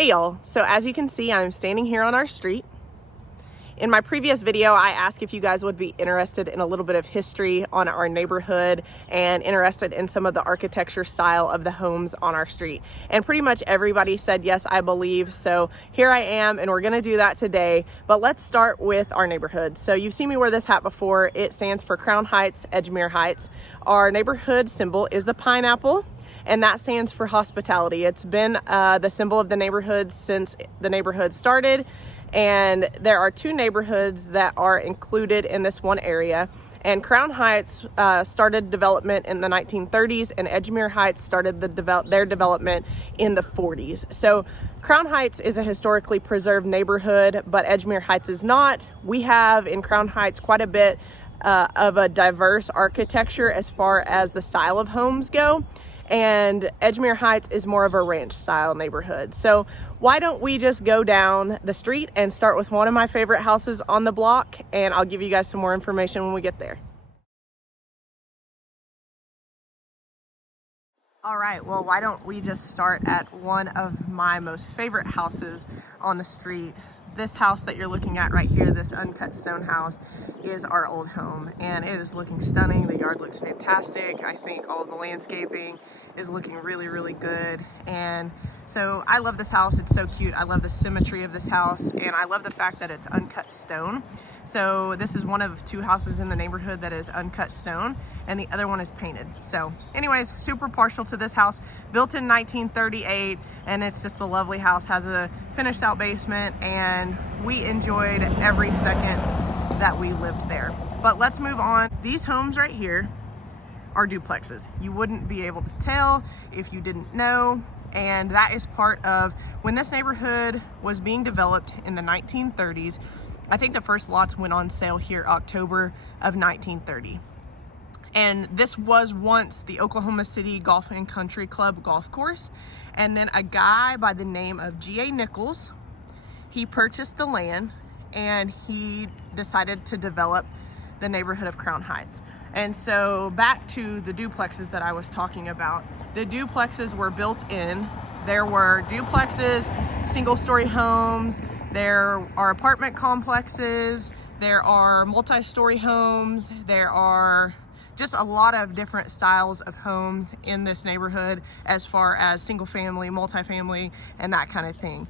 Hey y'all, so as you can see, I'm standing here on our street. In my previous video, I asked if you guys would be interested in a little bit of history on our neighborhood and interested in some of the architecture style of the homes on our street. And pretty much everybody said yes, I believe. So here I am, and we're gonna do that today. But let's start with our neighborhood. So you've seen me wear this hat before. It stands for Crown Heights, Edgemere Heights. Our neighborhood symbol is the pineapple, and that stands for hospitality. It's been the symbol of the neighborhood since the neighborhood started. And there are two neighborhoods that are included in this one area. And Crown Heights started development in the 1930s, and Edgemere Heights started their development in the 40s. So Crown Heights is a historically preserved neighborhood, but Edgemere Heights is not. We have in Crown Heights quite a bit of a diverse architecture as far as the style of homes go. And Edgemere Heights is more of a ranch style neighborhood. So why don't we just go down the street and start with one of my favorite houses on the block, and I'll give you guys some more information when we get there. All right, well, why don't we just start at one of my most favorite houses on the street. This house that you're looking at right here, this uncut stone house, is our old home, and it is looking stunning. The yard looks fantastic. I think all the landscaping is looking really, really good. And so I love this house. It's so cute. I love the symmetry of this house, and I love the fact that it's uncut stone. So this is one of two houses in the neighborhood that is uncut stone, and the other one is painted. So anyways, super partial to this house, built in 1938, and it's just a lovely house. Has a finished out basement, and we enjoyed every second that we lived there. But let's move on. These homes right here are duplexes. You wouldn't be able to tell if you didn't know. And that is part of when this neighborhood was being developed in the 1930s. I think the first lots went on sale here October of 1930. And this was once the Oklahoma City Golf and Country Club golf course. And then a guy by the name of G.A. Nichols, he purchased the land and he decided to develop the neighborhood of Crown Heights. And so back to the duplexes that I was talking about. The duplexes were built in. There were duplexes, single-story homes, there are apartment complexes, there are multi-story homes, there are just a lot of different styles of homes in this neighborhood as far as single family, multifamily, and that kind of thing.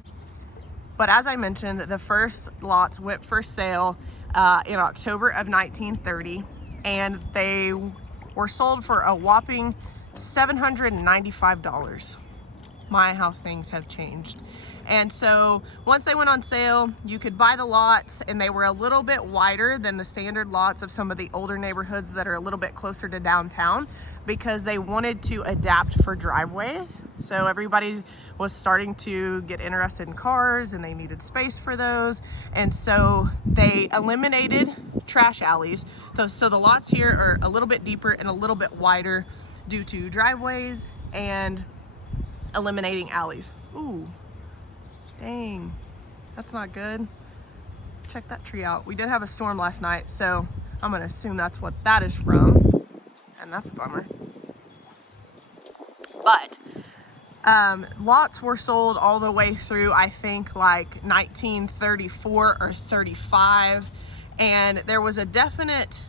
But as I mentioned, the first lots went for sale in October of 1930, and they were sold for a whopping $795. My, how things have changed. And so once they went on sale, you could buy the lots, and they were a little bit wider than the standard lots of some of the older neighborhoods that are a little bit closer to downtown, because they wanted to adapt for driveways. So everybody was starting to get interested in cars, and they needed space for those. And so they eliminated trash alleys. So the lots here are a little bit deeper and a little bit wider due to driveways and eliminating alleys. Ooh, dang, that's not good. Check that tree out. We did have a storm last night, so I'm gonna assume that's what that is from, and that's a bummer. But lots were sold all the way through, I think, like 1934 or 35, and there was a definite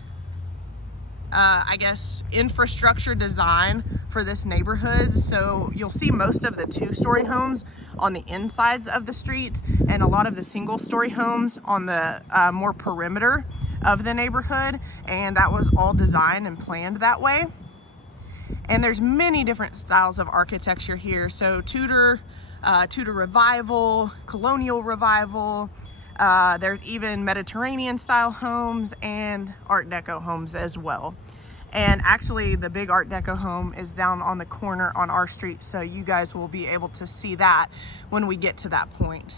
I guess, infrastructure design for this neighborhood. So you'll see most of the two-story homes on the insides of the streets, and a lot of the single-story homes on the more perimeter of the neighborhood. And that was all designed and planned that way. And there's many different styles of architecture here. So Tudor Revival, Colonial Revival, there's even Mediterranean style homes and Art Deco homes as well. And actually the big Art Deco home is down on the corner on our street, so you guys will be able to see that when we get to that point.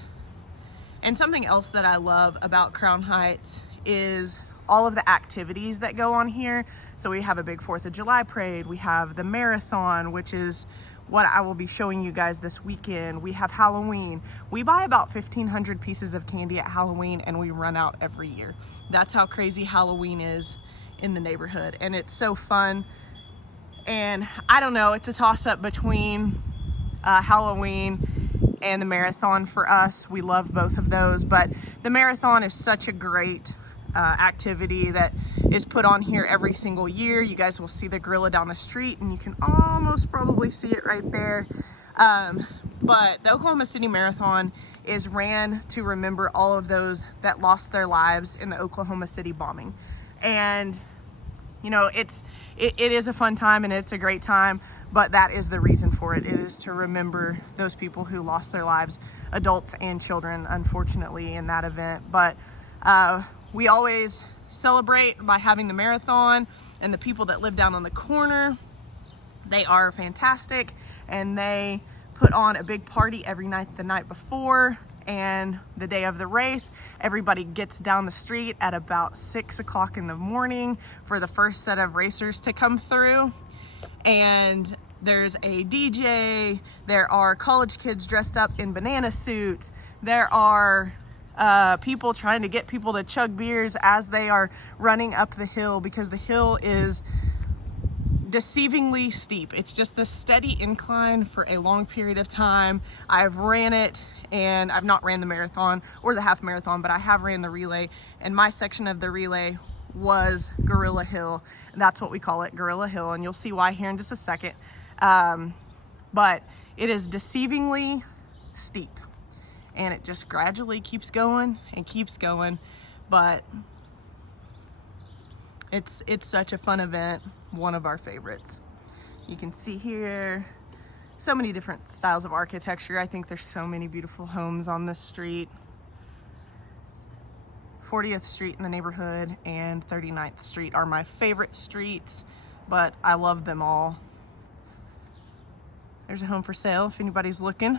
And something else that I love about Crown Heights is all of the activities that go on here. So we have a big 4th of July parade, we have the marathon, which is what I will be showing you guys this weekend. We have Halloween. We buy about 1,500 pieces of candy at Halloween, and we run out every year. That's how crazy Halloween is in the neighborhood, and it's so fun. And I don't know, it's a toss-up between Halloween and the marathon for us. We love both of those, but the marathon is such a great activity that is put on here every single year. You guys will see the gorilla down the street, and you can almost probably see it right there. But the Oklahoma City Marathon is ran to remember all of those that lost their lives in the Oklahoma City bombing. And you know, it is a fun time and it's a great time, but that is the reason for it. It is to remember those people who lost their lives, adults and children, unfortunately, in that event. But we always celebrate by having the marathon, and the people that live down on the corner, they are fantastic, and they put on a big party every night the night before, and the day of the race everybody gets down the street at about 6 o'clock in the morning for the first set of racers to come through. And there's a DJ, there are college kids dressed up in banana suits, there are people trying to get people to chug beers as they are running up the hill, because the hill is deceivingly steep. It's just this steady incline for a long period of time. I've ran it, and I've not ran the marathon or the half marathon, but I have ran the relay, and my section of the relay was Gorilla Hill. And that's what we call it, Gorilla Hill, and you'll see why here in just a second. But it is deceivingly steep, and it just gradually keeps going and keeps going. But it's such a fun event, one of our favorites. You can see here so many different styles of architecture. I think there's so many beautiful homes on this street. 40th Street in the neighborhood and 39th Street are my favorite streets, but I love them all. There's a home for sale if anybody's looking.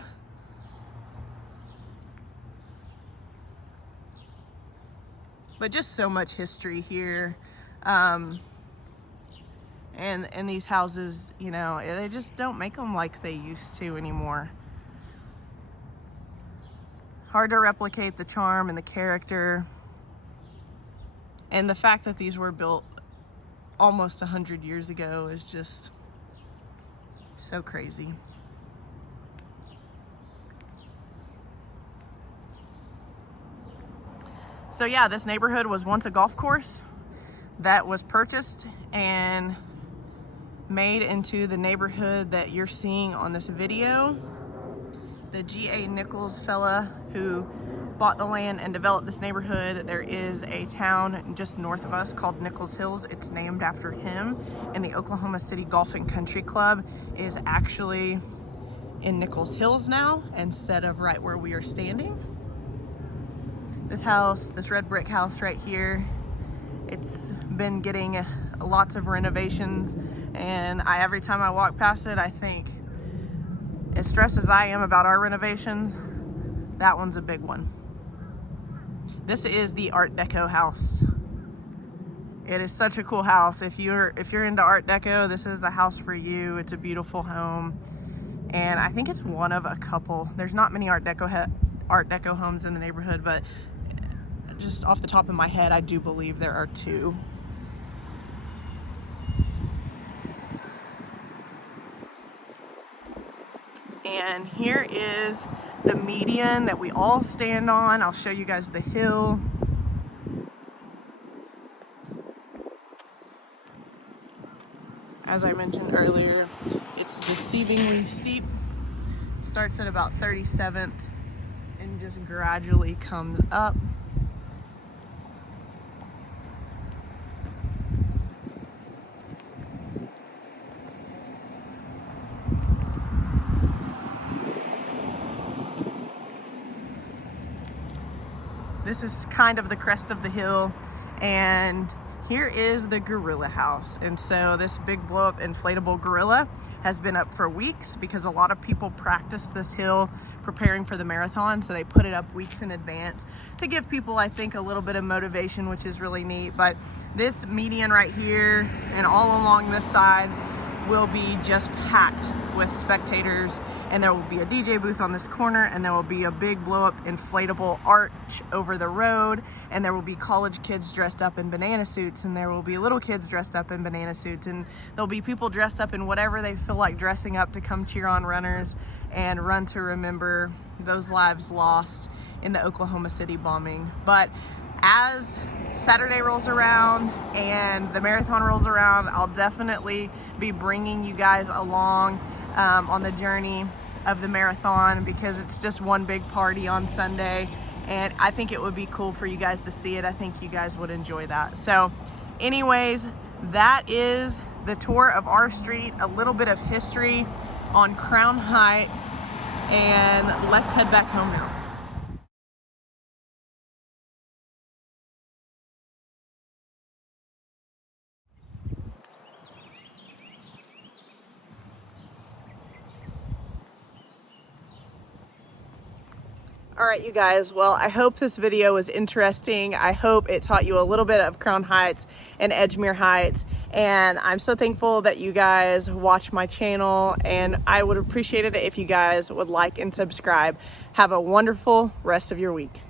But just so much history here. And these houses, you know, they just don't make them like they used to anymore. Hard to replicate the charm and the character. And the fact that these were built almost 100 years ago is just so crazy. So yeah, this neighborhood was once a golf course that was purchased and made into the neighborhood that you're seeing on this video. The G.A. Nichols fella who bought the land and developed this neighborhood, there is a town just north of us called Nichols Hills. It's named after him, and the Oklahoma City Golf and Country Club is actually in Nichols Hills now instead of right where we are standing. This house, this red brick house right here, it's been getting lots of renovations, and every time I walk past it, I think, as stressed as I am about our renovations, that one's a big one. This is the Art Deco house. It is such a cool house. If you're into Art Deco, this is the house for you. It's a beautiful home, and I think it's one of a couple. There's not many Art Deco homes in the neighborhood, but just off the top of my head, I do believe there are two. And here is the median that we all stand on. I'll show you guys the hill. As I mentioned earlier, it's deceivingly steep. Starts at about 37th and just gradually comes up. This is kind of the crest of the hill, and here is the gorilla house. And so this big blow up inflatable gorilla has been up for weeks because a lot of people practice this hill preparing for the marathon, so they put it up weeks in advance to give people, I think, a little bit of motivation, which is really neat. But this median right here and all along this side will be just packed with spectators and there will be a DJ booth on this corner, and there will be a big blow-up inflatable arch over the road, and there will be college kids dressed up in banana suits, and there will be little kids dressed up in banana suits, and there'll be people dressed up in whatever they feel like dressing up to come cheer on runners and run to remember those lives lost in the Oklahoma City bombing. But as Saturday rolls around and the marathon rolls around, I'll definitely be bringing you guys along on the journey of the marathon, because it's just one big party on Sunday, and I think it would be cool for you guys to see it. I think you guys would enjoy that. So anyways, that is the tour of our street, a little bit of history on Crown Heights, and let's head back home now. All right, you guys, well, I hope this video was interesting. I hope it taught you a little bit of Crown Heights and Edgemere Heights, and I'm so thankful that you guys watch my channel, and I would appreciate it if you guys would like and subscribe. Have a wonderful rest of your week.